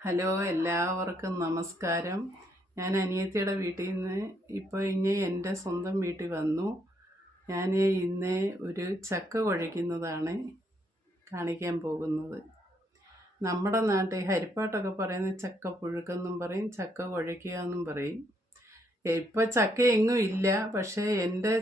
Hello, എല്ലാവർക്കും നമസ്കാരം. ഞാൻ അനിയത്തിയുടെ വീട്ടിൽ നിന്ന് ഇപ്പോൾ എൻ്റെ സ്വന്തം വീട്ടിൽ വന്നു. ഞാൻ ഇന്ന് ഒരു ചക്ക കുഴയ്ക്കുന്നതാണ് കാണിക്കാൻ പോകുന്നത്. നമ്മുടെ നാട്ടിൽ ഹരിപ്പാട്ടൊക്കെ പറയുന്നത് ചക്ക പുഴുക്കെന്നും പറയും, ചക്ക കുഴയ്ക്കുക എന്നും പറയും. ഇപ്പോൾ ചക്ക എങ്ങും ഇല്ല, പക്ഷേ എൻ്റെ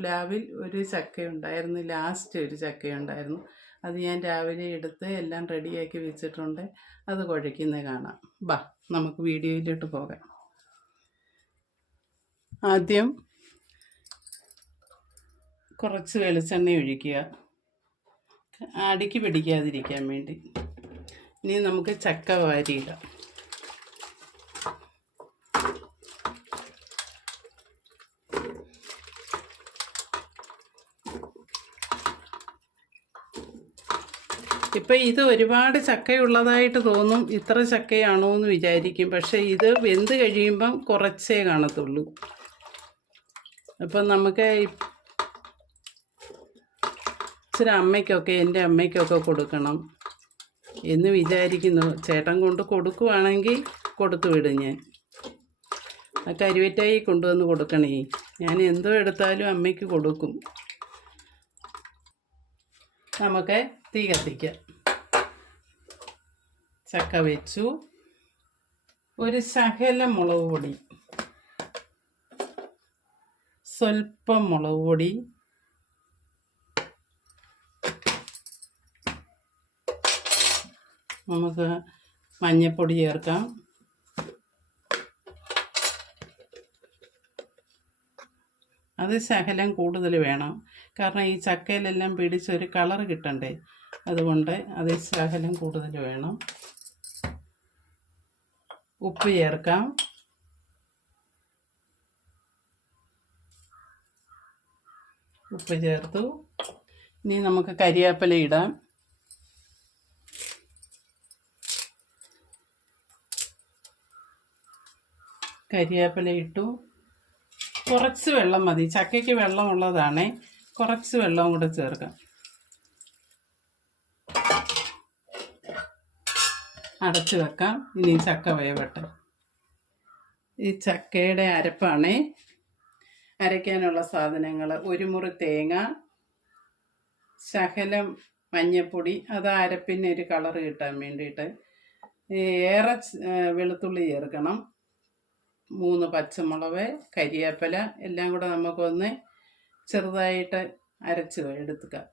പ്ലാവിൽ ഒരു ചക്കയുണ്ടായിരുന്നു. ലാസ്റ്റ് ഒരു ചക്കയുണ്ടായിരുന്നു. അത് ഞാൻ രാവിലെ എടുത്ത് എല്ലാം റെഡിയാക്കി വെച്ചിട്ടുണ്ട്. അത് കുഴയ്ക്കുന്നത് കാണാം. ബാ, നമുക്ക് വീഡിയോയിലോട്ട് പോകാം. ആദ്യം കുറച്ച് വെളിച്ചെണ്ണ ഒഴിക്കുക, അടിക്ക് പിടിക്കാതിരിക്കാൻ വേണ്ടി. ഇനി നമുക്ക് ചക്ക വാരിയിടാം. ഇപ്പം ഇത് ഒരുപാട് ചക്കയുള്ളതായിട്ട് തോന്നും, ഇത്ര ചക്കയാണോ എന്ന് വിചാരിക്കും. പക്ഷേ ഇത് വെന്ത് കഴിയുമ്പം കുറച്ചേ കാണത്തുള്ളൂ. അപ്പം നമുക്ക് ഇച്ചിരി അമ്മയ്ക്കൊക്കെ, എൻ്റെ അമ്മയ്ക്കൊക്കെ കൊടുക്കണം എന്ന് വിചാരിക്കുന്നു. ചേട്ടൻ കൊണ്ട് കൊടുക്കുവാണെങ്കിൽ കൊടുത്തു വിടും. ഞാൻ കരുവറ്റായി കൊണ്ടുവന്ന് കൊടുക്കണേ. ഞാൻ എന്തോ എടുത്താലും അമ്മയ്ക്ക് കൊടുക്കും. നമുക്ക് തീ കത്തിക്കാം. ചക്ക വെച്ചു. ഒരു ശകലം മുളക് പൊടി, സ്വല്പം മുളക് പൊടി, നമുക്ക് മഞ്ഞൾപ്പൊടി ചേർക്കാം. അത് ശകലം കൂടുതൽ വേണം, കാരണം ഈ ചക്കയിലെല്ലാം പിടിച്ചൊരു കളർ കിട്ടണ്ടേ. അതുകൊണ്ട് അത് ശകലം കൂടുതൽ വേണം. ഉപ്പ് ചേർക്കാം. ഉപ്പ് ചേർത്തു. ഇനി നമുക്ക് കരിവേപ്പില ഇടാം. കരിവേപ്പില ഇട്ടു. കുറച്ച് വെള്ളം മതി, ചക്കയ്ക്ക് വെള്ളമുള്ളതാണ്. കുറച്ച് വെള്ളവും കൂടെ ചേർക്കാം. അടച്ചു വെക്കാം. ഇനി ചക്ക വേവട്ടെ. ഈ ചക്കയുടെ അരപ്പാണ്. അരയ്ക്കാനുള്ള സാധനങ്ങൾ: ഒരു മുറി തേങ്ങ, ശകലം മഞ്ഞൾപ്പൊടി, അത് അരപ്പിന് ഒരു കളറ് കിട്ടാൻ വേണ്ടിയിട്ട്. ഏറെ വെളുത്തുള്ളി ചേർക്കണം, 3 പച്ചമുളക്, കരിവേപ്പില, എല്ലാം കൂടെ നമുക്കൊന്ന് ചെറുതായിട്ട് അരച്ച് എടുക്കാം.